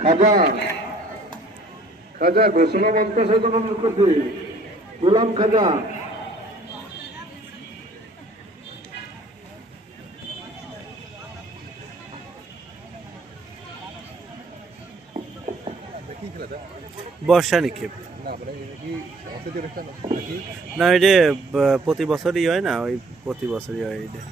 খাজা খাজা ঘোষণা মন্ত্র সেজন্য করছি গোলাম খাজা বর্ষা নিক্ষেপ না এটা প্রতি বছরই হয় না, ওই প্রতি বছরই হয় এটা।